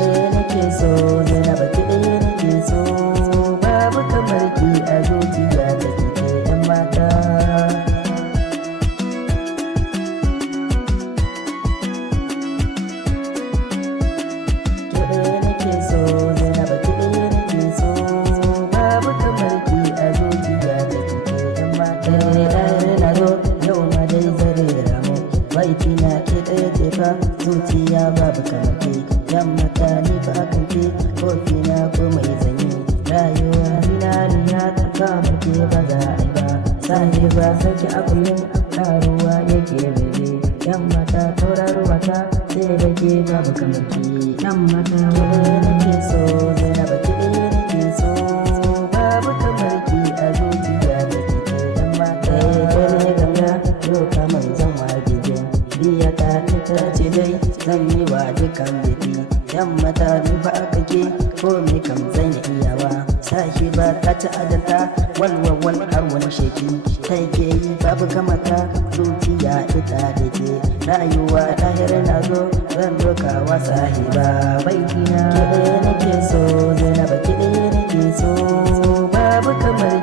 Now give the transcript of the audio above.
ɗaya nake so Zainaba ki ɗaya nake so babu kamar ki a zuciya ta kike yan mata. Ki ɗaya nake so Zainaba ki ɗaya nake so babu kamar ki a zuciya ta kike yan mata. Ɗaya na zo yau ma dai zare ramu baiti na ke ɗaya ce fa zuciya babu kamar ki yan mata ni fa akan ke kofi na ko mai zanyi rayuwa zinariya ta kama ke ba za a yi ba sahi ba sake a kullum karuwa yake bebe yan mata tauraruwa ta sai da ke babu kamar ki yan mata ki ɗaya nake so Zainaba ki ɗaya nake so babu kamar ki a zuciya da kike yan mata. Dole ganga yau kamar zan wage biya ta ita ce dai zan yi wa dukan biki yan mata ni ba aka ke ko me kam zan yi iyawa sashi ba ta ci adanta walwal har wani sheki ta ke yi babu kamata zuciya ita da ke rayuwa ɗahir na zo zan doka wa sahiba baitina ki ɗaya nake so Zainaba ki ɗaya nake so babu kamar